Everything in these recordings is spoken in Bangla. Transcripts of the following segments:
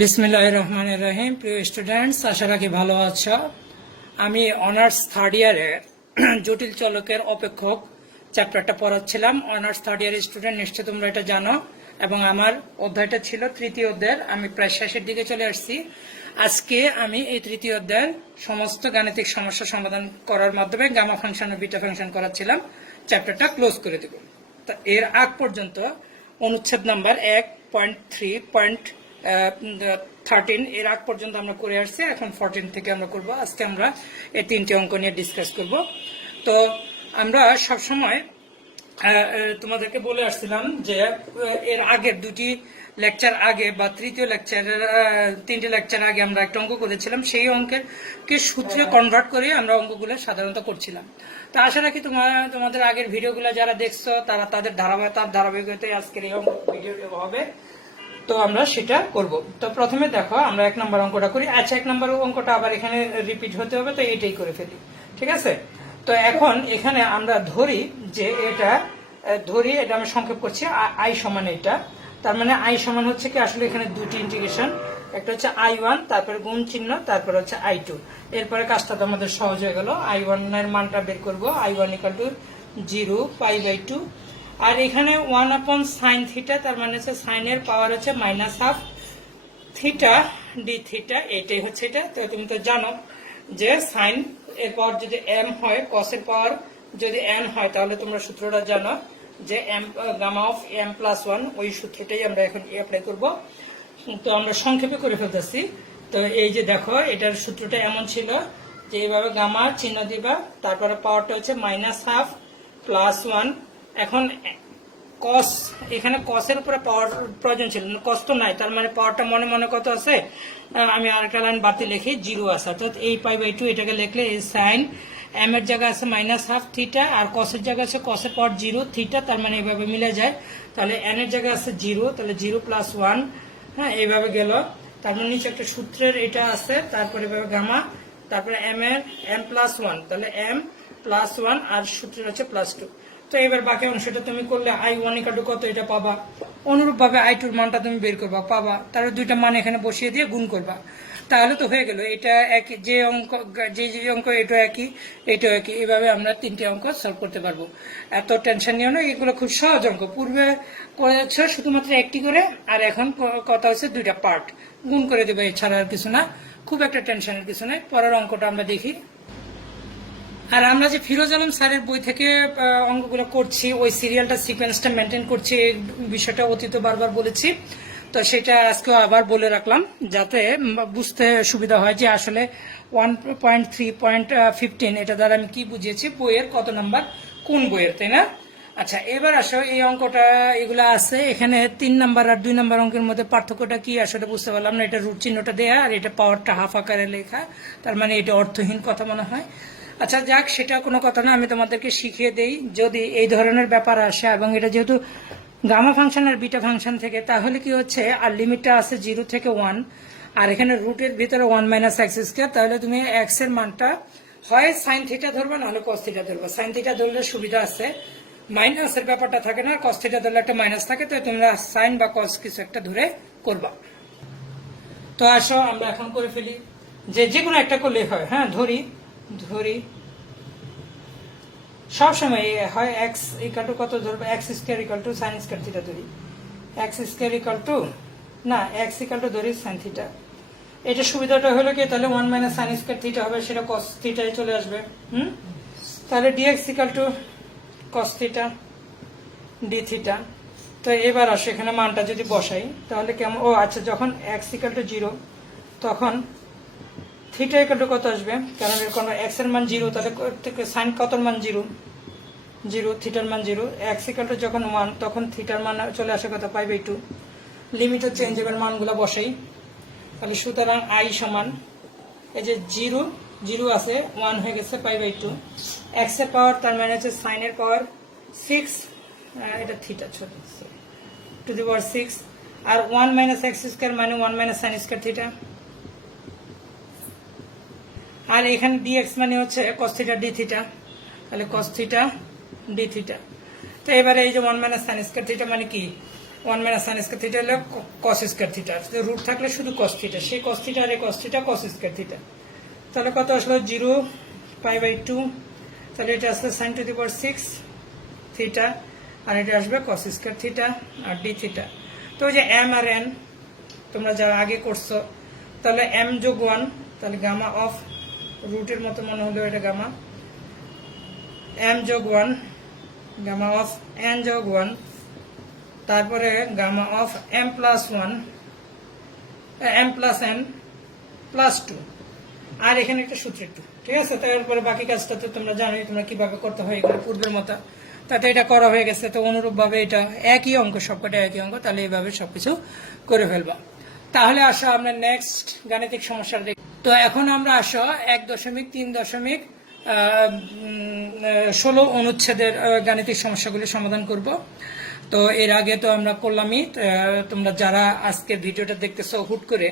বিসমিল্লাহির রহমানির রহিম। প্রিয় স্টুডেন্টস, আশা রাখি ভালো আছো। আমি অনার্স থার্ড ইয়ারে জটিল চলকের অপেক্ষক চ্যাপ্টারটা পড়াচ্ছিলাম। অনার্স থার্ড ইয়ারের স্টুডেন্ট, নিশ্চয় তোমরা এটা জানো। এবং আমার অধ্যায়টা ছিল তৃতীয় অধ্যায়ের। আমি প্রায় শেষের দিকে চলে আসছি। আজকে আমি এই তৃতীয় অধ্যায়ের সমস্ত গাণিতিক সমস্যা সমাধান করার মাধ্যমে গামা ফাংশন ও বিটা ফাংশন করাচ্ছিলাম। চ্যাপ্টারটা ক্লোজ করে দেব। তা এর আগ পর্যন্ত অনুচ্ছেদ নাম্বার 1.3.13 এর আগ পর্যন্ত আমরা করে আসছি। এখন 14 থেকে আমরা করব। আজকে আমরা এই তিনটি অঙ্ক নিয়ে ডিসকাস করব। তো আমরা সবসময় তোমাদেরকে বলে আসছিলাম যে এর আগের দুটি লেকচার আগে বা তৃতীয় লেকচারের তিনটে লেকচার আগে আমরা একটা অঙ্ক করেছিলাম। সেই অঙ্কের কে সূত্রে কনভার্ট করে আমরা অঙ্কগুলো সাধারণত করছিলাম। তো আশা রাখি তোমাদের আগের ভিডিওগুলো যারা দেখছো তারা তাদের ধারাবাহিকতায় আজকের এই অঙ্ক ভিডিও হবে। তো আমরা সেটা করব। তো প্রথমে দেখো, আমরা 1 নম্বর অঙ্কটা করি। আচ্ছা, 1 নম্বর অঙ্কটা আবার এখানে রিপিট হতে হবে, তো এটাই করে ফেলি, ঠিক আছে? তো এখন এখানে আমরা ধরি যে এটা আমি সংক্ষেপ করছি আই সমান এটা। তার মানে আই সমান হচ্ছে কি, আসলে এখানে দুটি ইন্টিগ্রেশন, একটা হচ্ছে I1, তারপরে গুণ চিহ্ন, তারপরে হচ্ছে I2। এরপরে কাজটা তো আমাদের সহজ হয়ে গেল। I1 এর মানটা বের করবো। I1 = 0 π/2। আর এখানে 1/sin থিটা, তার মানে হচ্ছে সাইন এর পাওয়ার হচ্ছে -12 থিটা ডি থিটা। এটাই হচ্ছে এটা। তো তুমি তো জানো যে সাইন এর পাওয়ার যদি m হয়, কস এর পাওয়ার যদি n হয়, তাহলে তোমরা সূত্রটা জানো যে গামা অফ m+1, ওই সূত্রটাই আমরা এখন অ্যাপ্লাই করব। তো আমরা সংক্ষেপে করে ফেলতেছি। তো এই যে দেখো, এটার সূত্রটা এমন ছিল যে এইভাবে গামা চিহ্ন দিবা, তারপরে পাওয়ারটা হচ্ছে -12 + 1। এখন কস, এখানে কসের উপরে পাওয়ার প্রয়োজন ছিল, কস তো নাই, তার মানে পাওয়ারটা মনে মনে কত আছে, আমি আরেকটা লাইন বাতি লিখি, 0 আছে। অর্থাৎ এই π/2 এটাকে লিখলে এই সাইন m এর জায়গায় আছে -12 থিটা, আর কসের জায়গায় আছে কসের পাওয়ার 0 থিটা, তার মানে এইভাবে মিলে যায়। তাহলে n এর জায়গায় আছে 0, তাহলে 0 + 1, হ্যাঁ, এইভাবে গেল। তারপর নিচে একটা সূত্রের এটা আছে, তারপরে এভাবে গামা, তারপরে m+1, তাহলে m+1 আর সূত্রের হচ্ছে +2। তো এবার বাকি অংশটা তুমি করলে I1 = কত, এটা পাবা। অনুরূপ ভাবে I2 এর মানটা তুমি বের করবা, পাবা। তাহলে দুইটা মান এখানে বসিয়ে দিয়ে গুণ করবা, তাহলে তো হয়ে গেল। এটা একই, যে অঙ্ক এটা একই, এটাও একই। এভাবে আমরা তিনটি অঙ্ক সলভ করতে পারবো। এত টেনশন নিও না, এগুলো খুব সহজ অঙ্ক। পূর্বে করেছ শুধুমাত্র একটি করে, আর এখন কথা হচ্ছে দুইটা পার্ট গুণ করে দেবে, এছাড়া আর কিছু না। খুব একটা টেনশনের কিছু নেই। পরের অঙ্কটা আমরা দেখি। আর আমরা যে ফিরোজ আলম স্যারের বই থেকে অঙ্কগুলো করছি, ওই সিরিয়ালটা, সিকোয়েন্সটা মেনটেন করছি, এই বিষয়টা অতীত বারবার বলেছি। তো সেটা আজকেও আবার বলে রাখলাম, যাতে বুঝতে সুবিধা হয় যে আসলে 1.3.15 এটা দ্বারা আমি কি বুঝিয়েছি, বইয়ের কত নাম্বার, কোন বইয়ের, তাই না? আচ্ছা, এবার আসো এই অঙ্কটা, এগুলো আছে এখানে 3 নাম্বার আর 2 নাম্বার অঙ্কের মধ্যে পার্থক্যটা কি আসলে বুঝতে পারলাম না। এটা রুট চিহ্নটা দেয়া, আর এটা পাওয়ারটা হাফ আকারে লেখা, তার মানে এটা অর্থহীন কথা মনে হয়। আচ্ছা যাক, সেটা কোনো কথা না, আমি তোমাদেরকে শিখিয়ে দেই। যদি এই ধরনের ব্যাপার আসে, এবং এটা যেহেতু গামা ফাংশন আর বিটা ফাংশন থেকে, তাহলে কি হচ্ছে, আর লিমিটটা আছে 0 থেকে 1, আর এখানে রুটের ভিতরে 1 - x², তাহলে তুমি x এর মানটা হয় সাইন থিটা ধরবা, নাহলে কস থিটা ধরবা। সাইন থিটা ধরলে সুবিধা আছে, মাইনাসের ব্যাপারটা থাকে না। কস থিটা ধরলে একটা মাইনাস থাকে, তো তোমরা সাইন বা কস কিছু একটা ধরে করবা। তো আসো আমরা এখন করে ফেলি, যে কোনো একটা করলেই হয়। হ্যাঁ, ধরি সবসময় হয় x = কত ধরবো, x² = sin² থিটা ধরি, x² না, x ধরি sin থিটা। এটা সুবিধাটা হলো কি, তাহলে 1 - sin² থিটা হবে, সেটা cos থিটায় চলে আসবে। তাহলে dx = cos theta d theta. তো এবার আসে এখানে মানটা যদি বসাই, তাহলে কেমন, ও আচ্ছা, যখন x = 0, তখন থিটা = কত আসবে, কারণ এর কোনো x এর মান 0, তাহলে সাইন কতর মান 0, থিটার মান 0। x = যখন 1, তখন থিটার মান চলে আসে কত, π/2। লিমিটও চেঞ্জ, এবার মানগুলো বসাই। তাহলে সুতরাং I সমান, এই যে 0 আছে, 1 হয়ে গেছে, π/2। x এর পাওয়ার, তার মানে হচ্ছে সাইন এর পাওয়ার 6, এটা theta two the power 6, R 1 - x² মানে 1 - sin² থিটা। আর এখানে dx মানে হচ্ছে cos থিটা d থিটা, তাহলে cos থিটা d থিটা। তো এবারে এই যে 1 - sin² থিটা মানে কি, 1 মাইনাস সাইন স্কয়ার থিটা হলো কস স্কয়ার থিটা, রুট থাকলে শুধু কস থিটা, সেই কস থিটা আর এই cos theta cos square theta, তাহলে কত আসলো 0 π/2, তাহলে এটা আসলে sine to the power 6 theta, আর এটা আসবে কস স্কয়ার থিটা আর ডি থিটা। তো ওই যে এম আর এন তোমরা যারা আগে করছো, তাহলে এম যোগ 1, তাহলে গামা অফ রুটের মতো মনে হলো এটা গামা, এম যোগ 1 গামা অফ এন যোগ 1, তারপরে gamma of M plus 1 M plus N plus 2, আর এখানে একটা সূত্র একটু, ঠিক আছে। তারপরে বাকি কাজটা তো তোমরা জানোই তোমরা কিভাবে করতে হয় এগুলো পূর্বের মতো, তাতে এটা করা হয়ে গেছে। তো অনুরূপভাবে এটা একই অঙ্ক, সবকটা একই অঙ্ক, তাহলে এইভাবে সবকিছু করে ফেলবা। তাহলে আসো আমরা নেক্সট গাণিতিক সমস্যা দেখি। তো এখন আমরা আসো 1.3.16 অনুচ্ছেদের গাণিতিক সমস্যাগুলি সমাধান করব। তো এর আগে তো আমরা করলামই, তোমরা যারা আজকের ভিডিওটা দেখতেছো হুট করে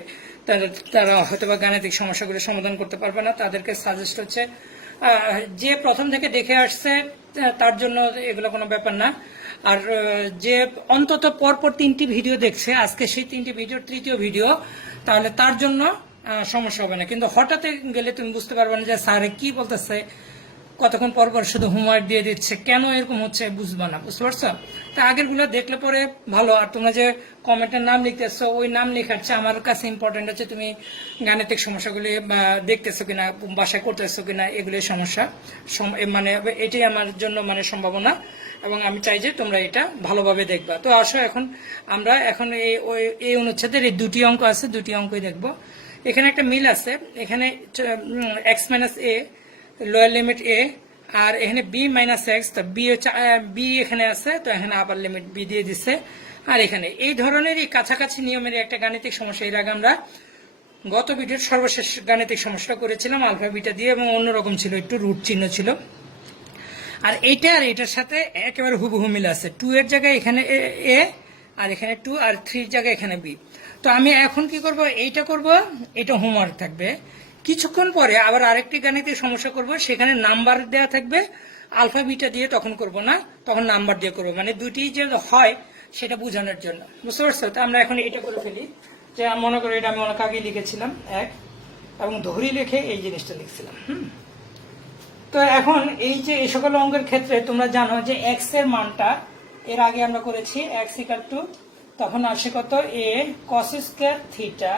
তারা হয়তো বা গাণিতিক সমস্যাগুলি সমাধান করতে পারবে না, তাদেরকে সাজেস্ট হচ্ছে যে প্রথম থেকে দেখে আসছে তার জন্য এগুলো কোনো ব্যাপার না, আর যে অন্তত পরপর 3টি ভিডিও দেখছে, আজকে সেই 3টি ভিডিওর তৃতীয় ভিডিও, তাহলে তার জন্য সমস্যা হবে না। কিন্তু হঠাৎ গেলে তুমি বুঝতে পারবে না যে স্যারে কি বলতেছে, কতক্ষণ পর পর শুধু হোমওয়ার্ক দিয়ে দিচ্ছে, কেন এরকম হচ্ছে বুঝবা না, বুঝতে পারছো। তা আগের গুলো দেখলে পরে ভালো। আর তোমরা যে কমেন্টের নাম লিখতেছো, ওই নাম লেখাচ্ছে আমার কাছে ইম্পর্টেন্ট হচ্ছে তুমি গাণিতিক সমস্যাগুলি দেখতেছো কিনা, বাসায় করতেছো কিনা, এগুলি সমস্যা, মানে এটাই আমার জন্য মানে সম্ভাবনা, এবং আমি চাই যে তোমরা এটা ভালোভাবে দেখবা। তো আসো এখন আমরা এই অনুচ্ছেদের এই 2টি অঙ্ক আছে, 2টি অঙ্কই দেখবো। এখানে একটা মিল আছে, এখানে x minus a lower limit a, আর এখানে বি মাইনাস এক্স, তো বি এখানে আছে, তো এখানে আবার লিমিট বি দিয়ে দিচ্ছে। আর এখানে এই ধরনের এই কাছাকাছি নিয়মের একটা গাণিতিক সমস্যা এর আগে আমরা গত ভিডিওর সর্বশেষ গাণিতিক সমস্যা করেছিলাম আলফা বিটা দিয়ে, এবং অন্যরকম ছিল, একটু রুট চিহ্ন ছিল। আর এইটা আর এটার সাথে একেবারে হুবহু মিল আছে, 2 এর জায়গায় এখানে এ, আর এখানে 2, আর 3 এর জায়গায় এখানে বি। তো আমি এখন কি করব, এইটা করব, এটা হোমওয়ার্ক থাকবে। কিছুক্ষণ পরে আবার আরেকটি গাণিতিক সমস্যা করব, সেখানে নাম্বার দেওয়া থাকবে, আলফা বিটা দিয়ে তখন করব না, তখন নাম্বার দিয়ে করব, মানে দুটি যে হয় সেটা বোঝানোর জন্য, বুঝতে পারছো। তো আমরা এখন এটা করে ফেলি, যে মনে করি এটা আমি অনেক আগে লিখেছিলাম 1, এবং ধরি লিখে এই জিনিসটা লিখছিলাম। তো এখন এই যে এই সকল অঙ্কের ক্ষেত্রে তোমরা জানো যে এক্স এর মানটা এর আগে আমরা করেছি এক্স ইকাল টু, তখন আসে কত, a cos square theta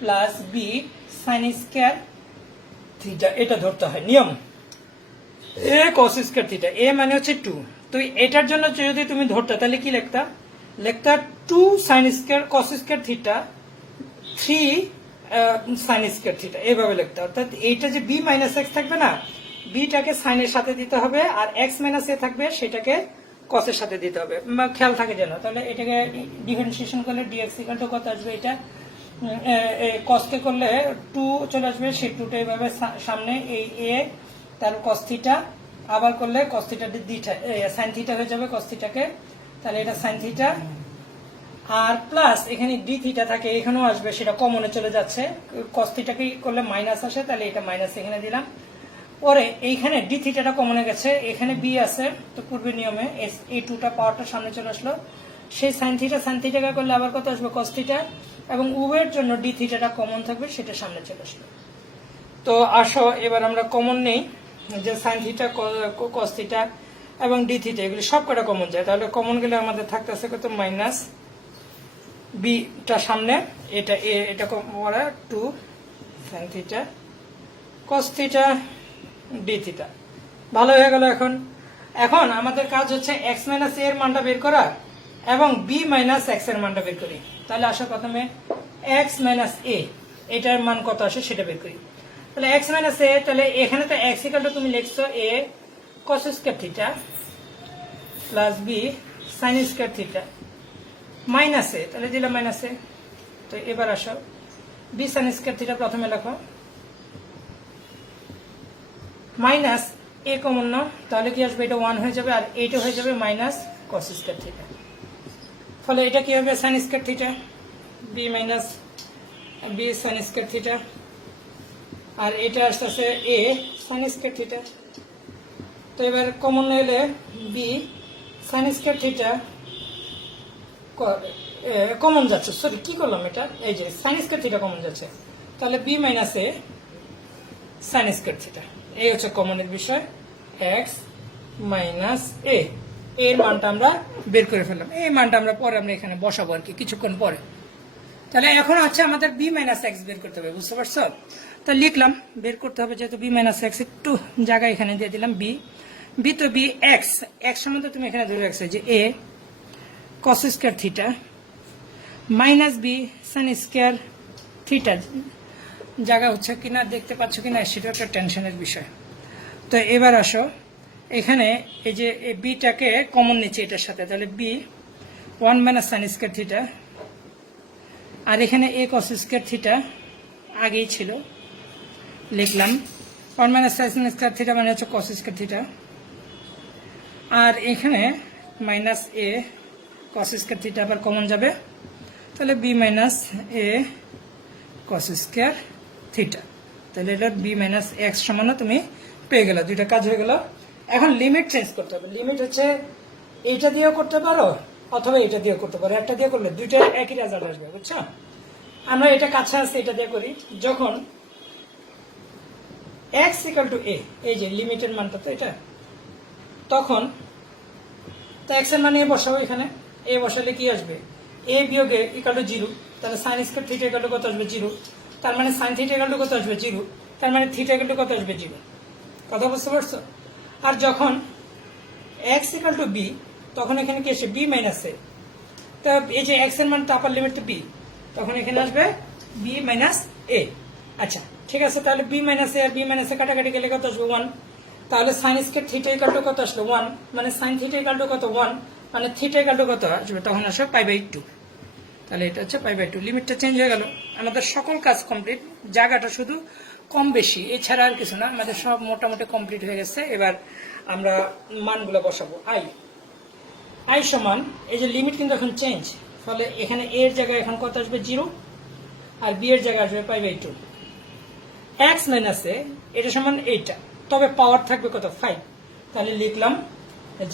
plus b sine square theta, এটা ধরতে হয় নিয়ম। এ কস স্কয়ার থিটা, এ মানে হচ্ছে 2, তো এটার জন্য যদি তুমি ধরতে তাহলে কি লিখতা, 2 সাইন স্কয়ার কস square theta 3 sign square theta, এইভাবে লিখতে। অর্থাৎ এইটা যে বি মাইনাস এক্স থাকবে না, বিটাকে সাইনের সাথে দিতে হবে, আর এক্স মাইনাস এ থাকবে সেটাকে কসের সাথে দিতে হবে, খেয়াল থাকে যেন। তাহলে এটাকে ডিফারেন্সিয়েশন করলে ডিএক্স ইকুয়াল টু কত আসবে, এটা কসকে করলে 2 চলে আসবে, সেই 2টা এইভাবে সামনে এই এ, তার কস থিটা, আবার করলে কস থিটা সাইন থিটা হয়ে যাবে কস থিটাকে, তাহলে এটা সাইন থিটা, আর প্লাস এখানে ডি থিটা থাকে, এখানেও আসবে, সেটা কমনে চলে যাচ্ছে, কস থিটাকে করলে মাইনাস আসে, তাহলে এটা মাইনাস এখানে দিলাম। পরে এইখানে ডি থিটাটা কমনে গেছে, এখানে বি আছে, তো পূর্বের নিয়মে এই 2টা পাওয়ারটা সামনে চলে আসলো, সেই সাইন থিটাকে করলে আবার কত আসবে কস থিটা, এবং উভয়ের জন্য ডি থিটাটা কমন থাকবে, সেটা সামনে চলে আসলো। তো আসো এবার আমরা কমন নেই, যে সাইন থিটা কস থিটা এবং ডি থিটা এগুলি সব কটা কমন যায়, তাহলে কমন গেলে আমাদের থাকতেছে কত, মাইনাস বিটা সামনে, এটা common 2 sine theta cos theta d theta, ভালো হয়ে গেল। এখন আমাদের কাজ হচ্ছে এক্স মাইনাস এর মানটা বের করা এবং বি মাইনাস এক্স এর মানটা বের করি। তাহলে আসো প্রথমে এক্স মাইনাস এ, এটার মান কত আসে সেটা বের করি। তাহলে এক্স মাইনাস এ, তাহলে এখানে তো এক্স ইকুয়াল তুমি লিখছো a cos square theta plus b sine square theta minus a, তাহলে দিলাম মাইনাস এ। তো এবার আসো বি সাইন স্কয়ার থিটা প্রথমে লেখো, মাইনাস এ কমন নাও, তাহলে কি আসবে, এটা 1 হয়ে যাবে, আর এইটা হয়ে যাবে মাইনাস কস স্কয়ার থিটা, ফলে এটা কি হবে sine square theta, b minus b sine square theta, আর এটা আসতেছে এ সাইন স্কয়ার থিটা। তো এবার কমন এলে B sine square theta common যাচ্ছে, সরি কি করলাম এটা, এই যে সাইন স্কয়ার থিটা কমন যাচ্ছে, তাহলে বি মাইনাস এ সাইন স্কয়ার থিটা, এই হচ্ছে কমনের বিষয়। এক্স মাইনাস এ, এর মানটা আমরা বের করে ফেললাম, এই মানটা আমরা পরে আমরা এখানে বসাবো আর কি কিছুক্ষণ পরে। তাহলে এখন হচ্ছে আমাদের বি মাইনাস এক্স বের করতে হবে, বুঝতে পারছো? তো লিখলাম বের করতে হবে যেহেতু বি মাইনাস এক্স, একটু জায়গা এখানে দিয়ে দিলাম বি, বি তো বি এক্স, এক্স সমান তো তুমি এখানে ধরে রাখছো যে a cos square theta minus b sine square theta, জায়গা হচ্ছে কিনা দেখতে পাচ্ছ কিনা সেটা একটা টেনশনের বিষয়। তো এবার আসো এখানে এই যে বিটাকে কমন নিচ্ছে এটার সাথে, তাহলে b 1 minus sine square theta, আর এখানে এ কস স্কয়ার থিটা আগেই ছিল, লিখলাম 1 মাইনাস সাইন স্কয়ার থিটা মানে হচ্ছে কস স্কয়ার থিটা, আর এখানে মাইনাস এ কস স্কয়ার থিটা আবার কমন যাবে, তাহলে বি মাইনাস এ কস স্কয়ার থিটা, তাহলে এটা বি মাইনাস এক্স সমান তুমি পেয়ে গেল, দুইটা কাজ হয়ে গেল। এখন লিমিট চেঞ্জ করতে হবে, লিমিট হচ্ছে এইটা দিয়েও করতে পারো অথবা এটা দিয়েও করতে পারো, একটা দিয়ে করলে দুইটা একই রেজাল্ট আসবে, বুঝছো? আমরা এটা কাছে আসছে এটা দিয়ে করি, যখন এক্স ইকুয়াল টু এ, এই যে লিমিটের মানটা তো এটা, তখন তো এক্স এর মানে এ বসাবো, এখানে এ বসালে কি আসবে, এ বিয়োগ এ ইকুয়াল টু 0, তাহলে sign square theta equal to কত আসবে 0, তার মানে সাইন থিটা ইকুয়াল টু কত আসবে 0, তার মানে থিটা ইকুয়াল টু কত আসবে 0, কথা বুঝতে পারছো? আর যখন এক্স ইকুয়াল টু বি, তখন এখানে কি আসে বি মাইনাস এ, তো এই যে এক্স এর মান তো আপার লিমিট বি, তখন এখানে আসবে বি মাইনাস এ। আচ্ছা ঠিক আছে, তাহলে বি মাইনাস এ আর বি মাইনাস এ কাটাকাটি গেলে কত আসবে 1, তাহলে sign square theta equal to কত আসলো 1, মানে সাইন থিটা ইকুয়াল টু কত 1, মানে থিটা ইকুয়াল টু কত আসবে, তখন আসবে π/2, তাহলে এটা হচ্ছে π/2, লিমিটটা চেঞ্জ হয়ে গেল, আমাদের সকল কাজ কমপ্লিট, জায়গাটা শুধু কম বেশি এছাড়া আর কিছু না, আমাদের সব মোটামুটি কমপ্লিট হয়ে গেছে। এবার আমরা মানগুলো বসাবো, আই সমান এই যে লিমিট কিন্তু এখন চেঞ্জ, ফলে এখানে এ এর জায়গায় এখন কত আসবে 0, আর বি এর জায়গায় আসবে π/2, এক্স মাইনাস এ এটা সমান এইটা, তবে পাওয়ার থাকবে কত 5, তাহলে লিখলাম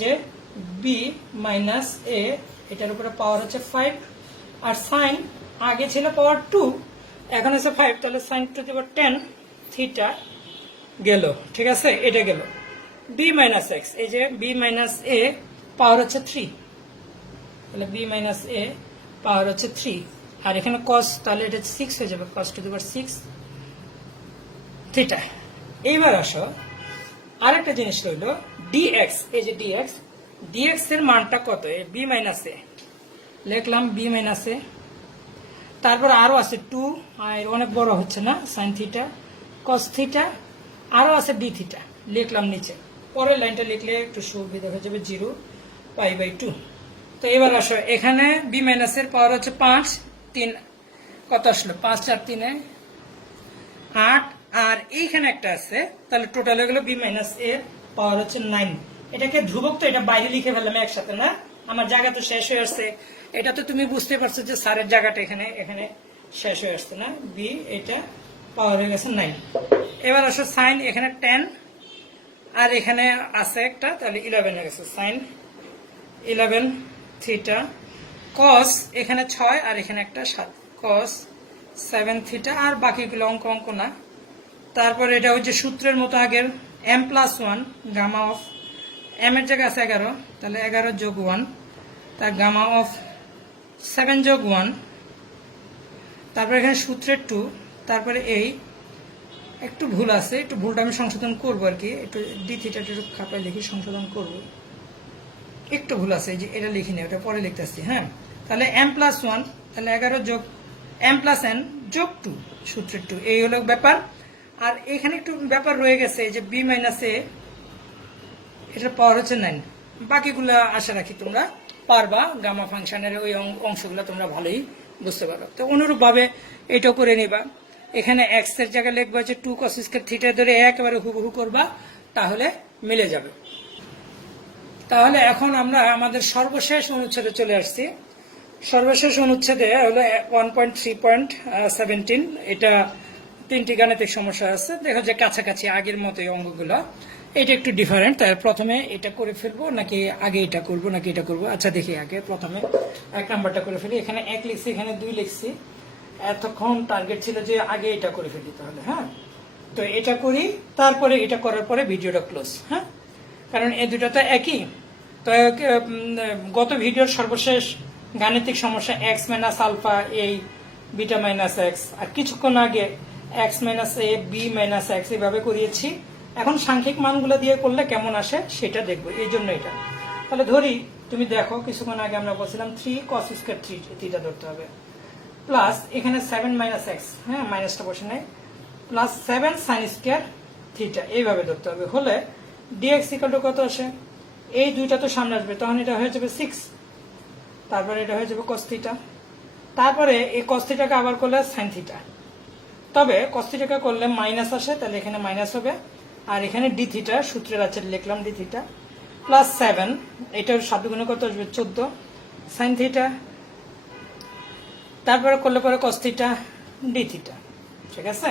যে বি মাইনাস এ, এটার উপরে পাওয়ার হচ্ছে 5, আর সাইন আগে ছিল পাওয়ার 2, এখন আছে 5, তাহলে sine to the power 10 theta গেল, ঠিক আছে, এটা গেল। বি মাইনাস এক্স, এই যে বি মাইনাস এ পাওয়ার হচ্ছে 3, তাহলে বি মাইনাস এ পাওয়ার হচ্ছে 3, আর এখানে কস, তাহলে এটা 6 হয়ে যাবে, কস টু দি পাওয়ার 6 থিটা। এইবার আসো আরেকটা জিনিস রইল ডিএক্স, এই যে ডিএক্স এর মানটা কত, বি মাইনাস এ, লিখলাম বি মাইনাস এ, তারপর আরো আছে 2, আর অনেক বড় হচ্ছে না, সাইন থিটা কস থিটা, আরো আছে ডি থিটা, লিখলাম নিচে, পরের লাইনটা লিখলে একটু সুবিধা হয়ে যাবে 0 π/2। তো এবার আসো এখানে বি মাইনাস এর পাওয়ার হচ্ছে 5, 3 কত আসলো 5 4 3 8, আর এইখানে একটা আছে, তাহলে টোটাল হয়ে গেল বি মাইনাস এর পাওয়ার হচ্ছে 9। এটাকে ধ্রুবক, তো এটা বাইরে লিখে ফেললাম একসাথে না, আমার জায়গা তো শেষ হয়ে আসছে, এটা তো তুমি বুঝতে পারছো যে স্যারের জায়গাটা এখানে এখানে শেষ হয়ে আসছে না, বি এটা পাওয়ার হয়ে গেছে 9। এবার আসো সাইন এখানে 10, আর এখানে আছে একটা, তাহলে 11 হয়ে গেছে, সাইন 11 থিটা, কস এখানে 6 আর এখানে একটা 7, কস 7 থিটা, আর বাকিগুলো অঙ্ক না। তারপর এটা হচ্ছে সূত্রের মতো আগের m+1 গামা অফ m এর জায়গায় আছে 11, তাহলে 11 যোগ 1, তার গামা অফ 7 যোগ 1, তারপর এখানে সূত্রের 2, তারপরে এই একটু ভুল আছে, একটু ভুলটা আমি সংশোধন করবো আর কি, একটু ডি থিটাটা একটু খাপায় লিখি সংশোধন করবো, একটু ভুল আছে, এই যে এটা লিখিনি, ওটা পরে লিখতেছি, হ্যাঁ। তাহলে m+1, তাহলে 11 যোগ m+n যোগ 2, সূত্রের 2, এই হলো ব্যাপার। আর এখানে একটু ব্যাপার রয়ে গেছে, এই যে বি মাইনাস এ, এটার পাওয়ার হচ্ছে 9, বাকিগুলা আশা রাখি তোমরা পারবা, গামা ফাংশনের ওই অংশগুলো তোমরা ভালোই বুঝতে পারো। তো অনুরূপ ভাবে এটাও করে নিবা, এখানে এক্স এর জায়গায় লিখবা যে 2 cos স্কয়ার থিটা ধরে একেবারে হুবহু করবা, তাহলে মিলে যাবে। তাহলে এখন আমরা আমাদের সর্বশেষ অনুচ্ছেদে চলে আসছি। সর্বশেষ অনুচ্ছেদে হলো 1.3.17, এটা 3টি গাণিতিক সমস্যা আছে, দেখো যে কাছাকাছি আগের মতোই অঙ্কগুলো। এটা একটু ডিফারেন্ট, তাই প্রথমে এটা করে ফেলবো নাকি আগে এটা করব নাকি এটা করব। আচ্ছা দেখি আগে প্রথমে 1 নাম্বারটা করে ফেলি। এখানে 1 লিখছি, এখানে 2 লিখছি। এতক্ষণ টার্গেট ছিল যে আগে এটা করে ফেলি, তাহলে হ্যাঁ তো এটা করি, তারপরে এটা করার পরে ভিডিওটা ক্লোজ। হ্যাঁ, কারণ এই দুটো তো একই। তো গত ভিডিওর সর্বশেষ গাণিতিক সমস্যা এক্স মাইনাস আলফা এই বিটা মাইনাস এক্স, আর কিছুক্ষণ আগে x minus A B minus x এইভাবে করিয়েছি। এখন সাংখ্যিক মানগুলো দিয়ে করলে কেমন আসে সেটা দেখবো, এই জন্য এটা। তাহলে ধরি তুমি দেখো কিছুক্ষণ আগে আমরা বলছিলাম 3 cos স্কয়ার থিটা ধরতে হবে, প্লাস এখানে 7 মাইনাস এক্স, হ্যাঁ মাইনাসটা বসে নেই, প্লাস 7 সাইন স্কয়ার থিটা এইভাবে ধরতে হবে। হলে ডিএক্স ইকুয়াল টু কত আসে? এই দুইটা তো সামনে আসবে, তখন এটা হয়ে যাবে 6, তারপরে এটা হয়ে যাবে cos থিটা, তারপরে এই cos থিটাকে আবার করলে সাইন থিটা। তবে cos থিটাকে করলে মাইনাস আসে, তাহলে এখানে মাইনাস হবে। আর এখানে ডি থিটা সূত্রের আছে লিখলাম ডি থিটা, প্লাস 7, এটার 7 গুণে কত আসবে 14 সাইন থিটা, তারপরে করলে পরে cos থিটা ডি থিটা। ঠিক আছে,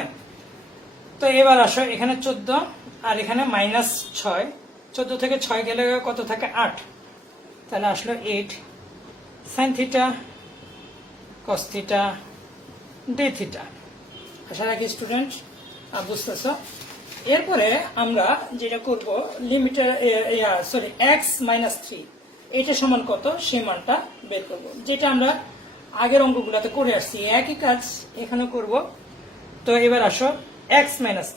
তো এবার আসো এখানে 14 আর এখানে মাইনাস 6, 14 থেকে 6 গেলে কত থাকে 8, তাহলে আসলো 8 sine theta cos theta d theta. আশা রাখি স্টুডেন্ট বুঝতেছ। এরপরে আমরা যেটা করব লিমিটের এক্স মাইনাস 3 এটা সমান কত সেই মানটা বের করব, যেটা আমরা আগের অঙ্কগুলোতে করে আসছি, একই কাজ এখানে করব। তো এবার আসো এক্স মাইনাস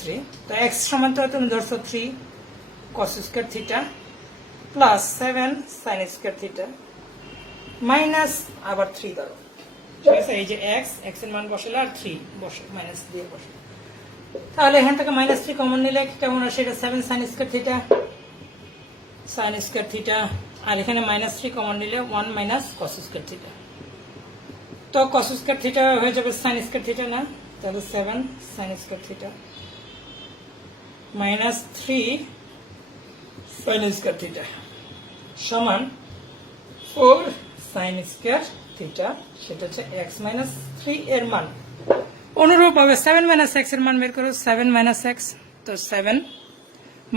3, তো এক্স সমান তো তুমি ধরছো 3 cos square theta plus 7 sign square theta minus আবার 3 ধরো। ঠিক আছে, এই যে এক্স এর মান বসালে আর 3 বসে মাইনাস দিয়ে বসে, তাহলে এখান থেকে মাইনাস 3 কমন নিলে কেমন আসে? এটা 7 সাইন স্কয়ার থিটা, আর এখানে মাইনাস 3 কমন নিলে 1 মাইনাস cos স্কয়ার থিটা। তো cos স্কয়ার থিটা হয়ে যাবে সাইন স্কয়ার থিটা না, তাহলে 7 sign square theta minus 3 sign square theta সমান 4 সাইন স্কয়ার থিটা, সেটা হচ্ছে এক্স মাইনাস 3 এর মান। অনুরূপ ভাবে 7 মাইনাস এক্স এর মান বের করো, 7 মাইনাস এক্স, তো 7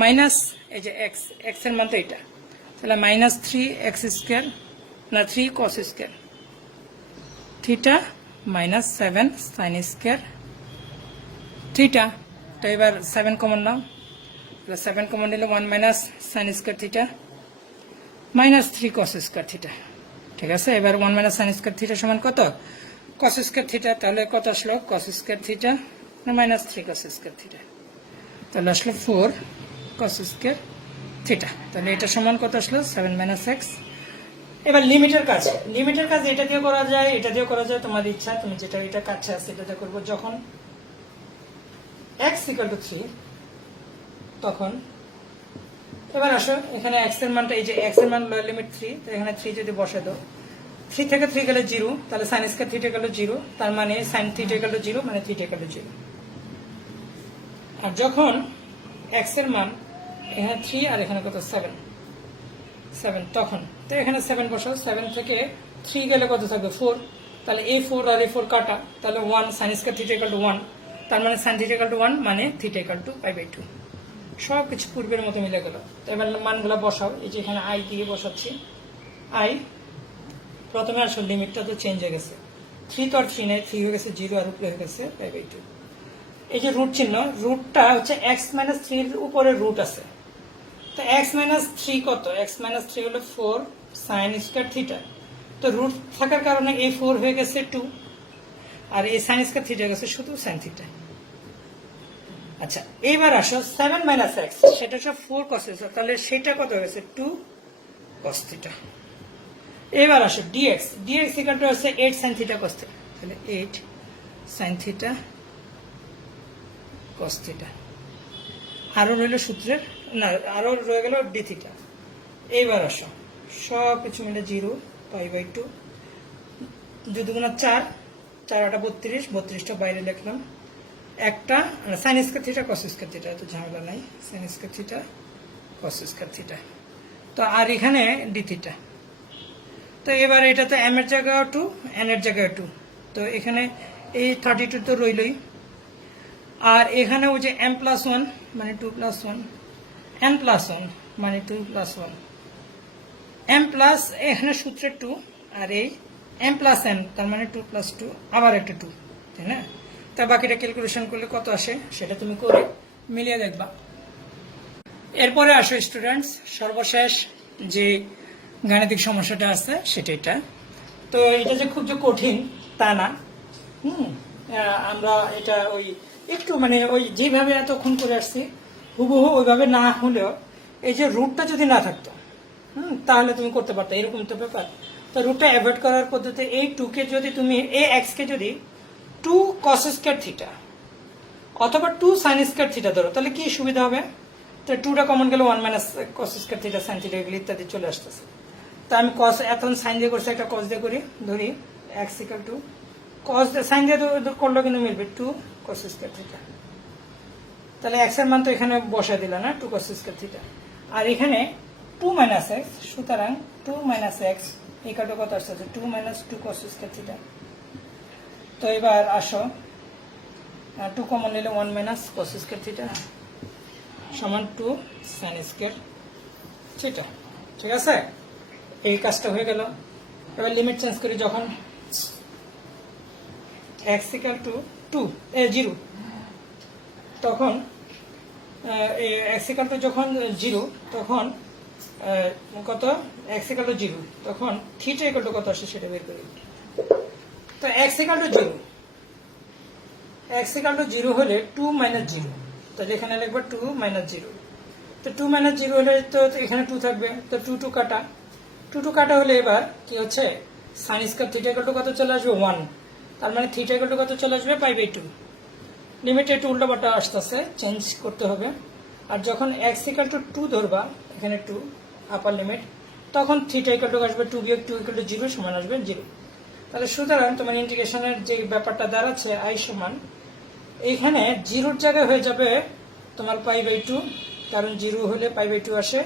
মাইনাস এই যে এক্স এর মান তো এটা, তাহলে মাইনাস 3 এক্স স্কয়ার না 3 cos square theta minus 7 sign square theta. তো এবার 7 কমন নাও, 7 কমন নিলে 1 minus sine square theta minus 3 cos square theta. ঠিক আছে, এবার 1 মাইনাস সাইন স্কয়ার থিটা সমান কত? cos স্কয়ার থিটা, তাহলে কত আসলো? cos square theta minus 3 cos square theta, তাহলে আসলো 4 cos স্কয়ার থিটা। তাহলে এটা সমান কত আসলো? 7 মাইনাস এক্স। এবার লিমিটের কাজ এটা দিয়ে করা যায়, এটা দিয়ে করা যায়, তোমার ইচ্ছা, তুমি যেটা এটা কাছে আছে এটা দিয়ে করবো। যখন x ইকুয়াল টু 3 তখন এবার আসো এখানে x এর মানটা, এই যে x এর মান লিমিট 3, তো এখানে 3 যদি বসে দাও, 3 থেকে 3 গেলে 0, তাহলে সাইন স্কয়ার থিটা গেল 0, তার মানে সাইন থিটা গেল 0, মানে থিটা গেল 0। আর যখন x এর মান এখানে 3 আর এখানে কত 7, তখন তো এখানে 7 বসাও, 7 থেকে 3 গেলে কত থাকবে 4, তাহলে এই 4 আর এই 4 কাটা, তাহলে 1 sign square theta equal to 1, তার মানে সাইন থিটা ইকুয়াল টু 1 মানে থিটা ইকুয়াল টু π/2। সব কিছু পূর্বের মতো মিলে গেল। তো এবার মানগুলো বসাও, এই যে এখানে আই দিয়ে বসাচ্ছি। আই প্রথমে আসলে লিমিটটা তো চেঞ্জ হয়ে গেছে, 3 তো আর 3 নেই, 3 হয়ে গেছে 0 আর উপরে হয়ে গেছে π/2। এই যে রুট চিহ্ন, রুটটা হচ্ছে x মাইনাস 3 এর উপরে রুট আছে, তো x মাইনাস 3 কত? x মাইনাস 3 হলো 4 সাইন স্কয়ার থিটা, তো রুট থাকার কারণে এই 4 হয়ে গেছে 2, আর এই সাইন স্কয়ার থিটা গেছে শুধু সাইন থিটা। আচ্ছা, এইবার আসো 7 মাইনাস এক্স, সেটা হচ্ছে 4 cos থিটা, তাহলে সেটা কত হয়েছে 2 cos থিটা। এবার আসো dx ইকুয়াল টু আছে 8 sin থিটা cos থিটা, তাহলে 8 sin থিটা cos থিটা। আরো রইল সূত্রের না, আরো রয়ে গেল ডি থিটা। এইবার আসো সব কিছু মিলে 0 π/2, 2 দুগুণা 4, 4 8 32, 32টা বাইরে লিখলাম, একটা sign square theta cos square theta, তো ঝামেলা নাই, sign square theta cos square theta. তো আর এখানে ডি থিটা। তো এবার এটা তো এম এর জায়গায় 2, এন এর জায়গায় 2, তো এখানে এই 32 তো রইলই, আর এখানে ওই যে m+1 মানে 2+1, n+1 মানে 2+1, m প্লাস এখানে সূত্রে 2, আর এই m+n তার মানে 2+2 আবার একটা 2, তাই না? তা বাকিটা ক্যালকুলেশন করলে কত আসে সেটা তুমি করে মিলিয়ে দেখবা। এরপরে আসো স্টুডেন্টস, সর্বশেষ যে গাণিতিক সমস্যাটা আছে সেটা এটা। তো এটা যে খুব যে কঠিন তা না, আমরা এটা ওই একটু মানে ওই যেভাবে এতক্ষণ করে আসছি হুবহু ওইভাবে না হলেও এই যে রুটটা যদি না থাকতো তাহলে তুমি করতে পারতো, এরকম তো ব্যাপার। তো রুটটা অ্যাভয়েড করার পদ্ধতি এই 2 কে যদি তুমি এই x কে যদি 2 cos স্কয়ার থিটা অথবা 2 sin স্কয়ার থিটা ধরো, তাহলে কি সুবিধা হবে? তো 2টা কমন গেলে 1 minus cos square theta sin theta এগুলো ইত্যাদি চলে আসতেছে। তো আমি cos এখন sin দিয়ে করছি, একটা cos দিয়ে করি, ধরি x equal two cos sin দিয়ে করলে কিন্তু মিলবে 2 cos স্কয়ার থিটা। তাহলে x এর মান তো এখানে বসায় দিলা না, 2 cos স্কয়ার থিটা, আর এখানে 2 মাইনাস x, সুতরাং 2 মাইনাস x ইকুয়াল টু কত আসছে? 2 মাইনাস 2 cos স্কয়ার থিটা। তো এবার আসো 2 কমন নিলে 1 মাইনাস cos স্কয়ার থিটা সমান 2 sin স্কয়ার থিটা। ঠিক আছে, এই কাজটা হয়ে গেল। এবার লিমিট চেঞ্জ করি, যখন x ইকুয়াল টু 0 তখন x ইকুয়াল টু যখন 0 তখন কত? x ইকুয়াল টু 0 তখন থিটা ইকুয়াল টু কত আসে সেটা বের করি। তো x equal two 0, x equal two 0 হলে 2 মাইনাস 0, তাহলে এখানে লিখবো 2 মাইনাস 0। তো 2 মাইনাস 0 হলে তো এখানে 2 থাকবে, তো 2 কাটা, 2 কাটা হলে এবার কি হচ্ছে? sin square theta equal to কত চলে আসবে? 1, তার মানে থিটা ইকুয়াল টু কত চলে আসবে? π/2। লিমিটে একটু উল্টাপাল্টা আসতেছে, চেঞ্জ করতে হবে। আর যখন x ইকুয়াল টু 2 ধরবা, এখানে 2 আপার লিমিট, তখন থিটা ইকুয়াল টু আসবে 2 বিয়োগ 2 ইকুয়াল টু 0 সমান আসবে 0। তাহলে সুতরাং তোমার ইন্টিগ্রেশনের যে ব্যাপারটা দাঁড়াচ্ছে i সমান এইখানে 0-র জায়গায় হয়ে যাবে তোমার π/2, কারণ 0 হলে π/2 আসে,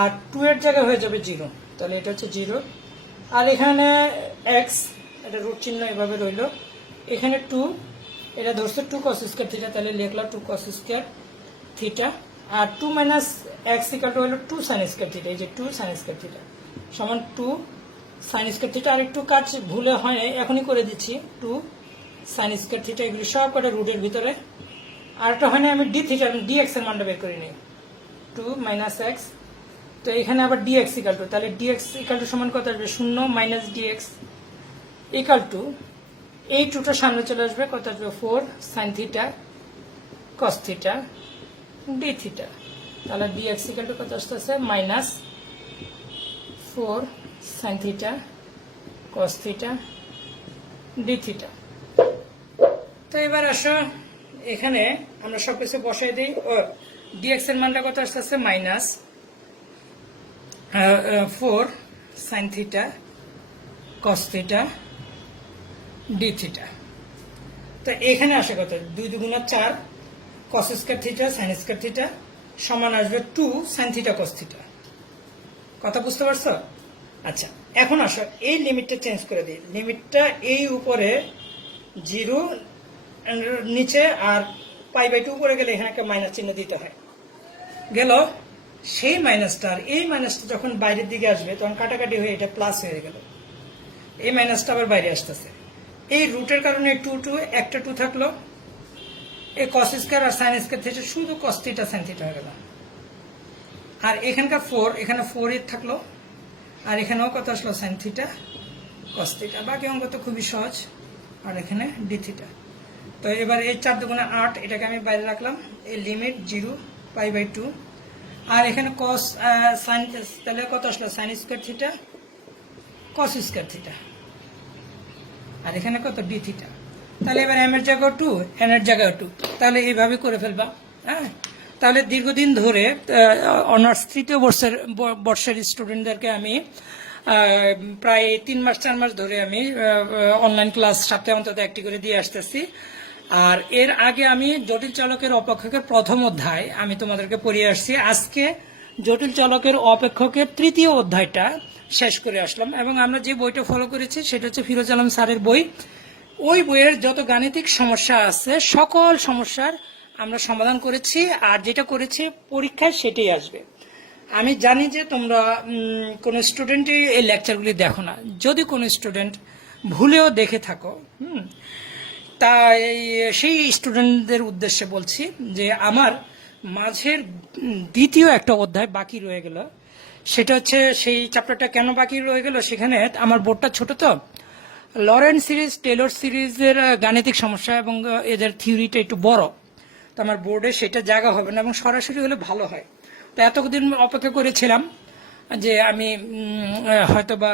আর 2 এর জায়গায় হয়ে যাবে 0, তাহলে এটা হচ্ছে 0। আর এখানে x, এটা রুট চিহ্ন এভাবে রইল, এখানে 2, এটা ধরছে 2 cos স্কয়ার থিটা, তাহলে লিখলাম 2 cos স্কয়ার থিটা, আর 2 মাইনাস x ইকুয়াল টু হলো 2 sin স্কয়ার থিটা, এই যে 2 sin স্কয়ার থিটা সমান 2 sin স্কয়ার থিটা। আর একটু কাজ ভুলে হয় এখনই করে দিচ্ছি, 2 sin স্কয়ার থিটা, এগুলি সব কটা রুটের ভিতরে। আর একটা হয় না, আমি d থিটা dx এর মানটা বের করে নিই, 2 মাইনাস x, তো এখানে আবার dx ইকুয়াল টু, তাহলে dx ইকুয়াল টু সমান কত আসবে? 0 মাইনাস dx ইকুয়াল টু এই 2টা সামনে চলে আসবে, কত আসবে? 4 sin theta cos theta d theta, তাহলে dx ইকুয়াল টু কত আসতেছে? Minus 4 sin theta cos theta d theta. তো এবার আসো এখানে আমরা সবকিছু বসাই দিই। dx এর মানটা কত আসতেছে? Minus 4 sin theta cos theta d theta. তো এখানে আসে কত? 2 2 4 cos square theta sin square theta সমান আসবে 2 sin থিটা cos থিটা। কথা বুঝতে পারছো? আচ্ছা, এখন আসো এই লিমিটটা চেঞ্জ করে দিই। লিমিটটা এই উপরে 0 নিচে, আর π/2 উপরে গেলে এখানে একটা মাইনাস চিহ্ন দিতে হয়। গেল সেই মাইনাসটা, আর এই মাইনাসটা যখন বাইরের দিকে আসবে তখন কাটাকাটি হয়ে এটা প্লাস হয়ে গেল, এই মাইনাসটা আবার বাইরে আসতেছে। এই রুটের কারণে 2 একটা 2 থাকলো, এই cos স্কয়ার আর sin স্কয়ার থিটা শুধু cos থিটা sin থিটা হয়ে গেল। আর এখানকার 4, এখানে 4 থাকলো, আর এখানেও কত আসলো? sin theta cos theta. বাকি অঙ্ক তো খুবই সহজ। আর এখানে d থিটা। তো এবার এই 4 2 8, এটাকে আমি বাইরে রাখলাম, এই লিমিট 0 π/2, আর এখানে cos sin, তাহলে কত আসলো? sin square theta cos square theta, আর এখানে কত? d theta. তাহলে এবার m এর জায়গায় 2, n এর জায়গায় 2, তাহলে এইভাবে করে ফেলবা। হ্যাঁ, তাহলে দীর্ঘদিন ধরে অনার্স 3য় বর্ষের স্টুডেন্টদেরকে আমি প্রায় 3 মাস 4 মাস ধরে আমি অনলাইন ক্লাস সপ্তাহে অন্তত একটি করে দিয়ে আসতেছি। আর এর আগে আমি জটিল চলকের অপেক্ষকের প্রথম অধ্যায় আমি তোমাদেরকে পড়িয়ে আসছি। আজকে জটিল চলকের অপেক্ষকের 3য় অধ্যায়টা শেষ করে আসলাম, এবং আমরা যে বইটা ফলো করেছি সেটা হচ্ছে ফিরোজ আলম স্যারের বই ওই বইয়ের যত গাণিতিক সমস্যা আছে সকল সমস্যার আমরা সমাধান করেছি, আর যেটা করেছি পরীক্ষায় সেটাই আসবে। আমি জানি যে তোমরা কোনো স্টুডেন্টই এই লেকচারগুলি দেখো না, যদি কোনো স্টুডেন্ট ভুলেও দেখে থাকো তাই সেই স্টুডেন্টদের উদ্দেশ্যে বলছি যে আমার মাঝের দ্বিতীয় একটা অধ্যায় বাকি রয়ে গেল, সেটা হচ্ছে সেই চ্যাপ্টারটা কেন বাকি রয়ে গেল, সেখানে আমার বোর্ডটা ছোট তো লরেন্ট সিরিজ টেলর সিরিজের গাণিতিক সমস্যা এবং এদের থিওরিটা একটু বড়, তো আমার বোর্ডে সেটা জায়গা হবে না এবং সরাসরি হলে ভালো হয়। তো এতদিন অপেক্ষা করেছিলাম যে আমি হয়তো বা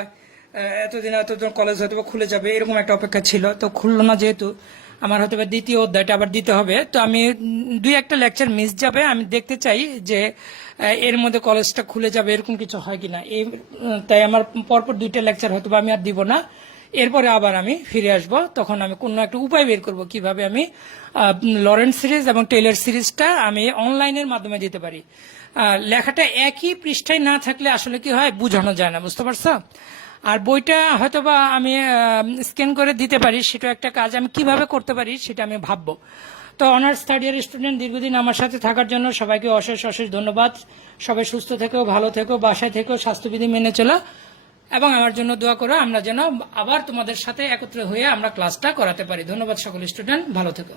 এতদিন কলেজ হয়তো বা খুলে যাবে এরকম একটা অপেক্ষা ছিল, তো খুললো না যেহেতু আমার হয়তো বা দ্বিতীয় অধ্যায়টা আবার দিতে হবে, তো আমি 2-1টা লেকচার মিস যাবে, আমি দেখতে চাই যে এর মধ্যে কলেজটা খুলে যাবে এরকম কিছু হয় কিনা। তাই আমার পরপর 2টা লেকচার হয়তো বা আমি আর দিব না, এরপরে আবার আমি ফিরে আসব, তখন আমি কোনো একটা উপায় বের করব কিভাবে আমি লরেন্ট সিরিজ এবং টেইলর সিরিজটা আমি অনলাইনের মাধ্যমে দিতে পারি। লেখাটা একই পৃষ্ঠায় না থাকলে আসলে কি হয় বোঝানো যায় না, বুঝতে পারছো? আর বইটা হয়তোবা আমি স্ক্যান করে দিতে পারি, সেটা একটা কাজ আমি কিভাবে করতে পারি সেটা আমি ভাববো। তো অনার্স থার্ড ইয়ার স্টুডেন্ট দীর্ঘদিন আমার সাথে থাকার জন্য সবাইকে অশেষ অশেষ ধন্যবাদ। সবাই সুস্থ থেকো, ভালো থেকো, বাসায় থেকো, স্বাস্থ্যবিধি মেনে চলো এবং আমার জন্য দোয়া করো, আমরা যেন আবার তোমাদের সাথে একত্রে হয়ে আমরা ক্লাসটা করাতে পারি। ধন্যবাদ সকল স্টুডেন্ট, ভালো থেকো।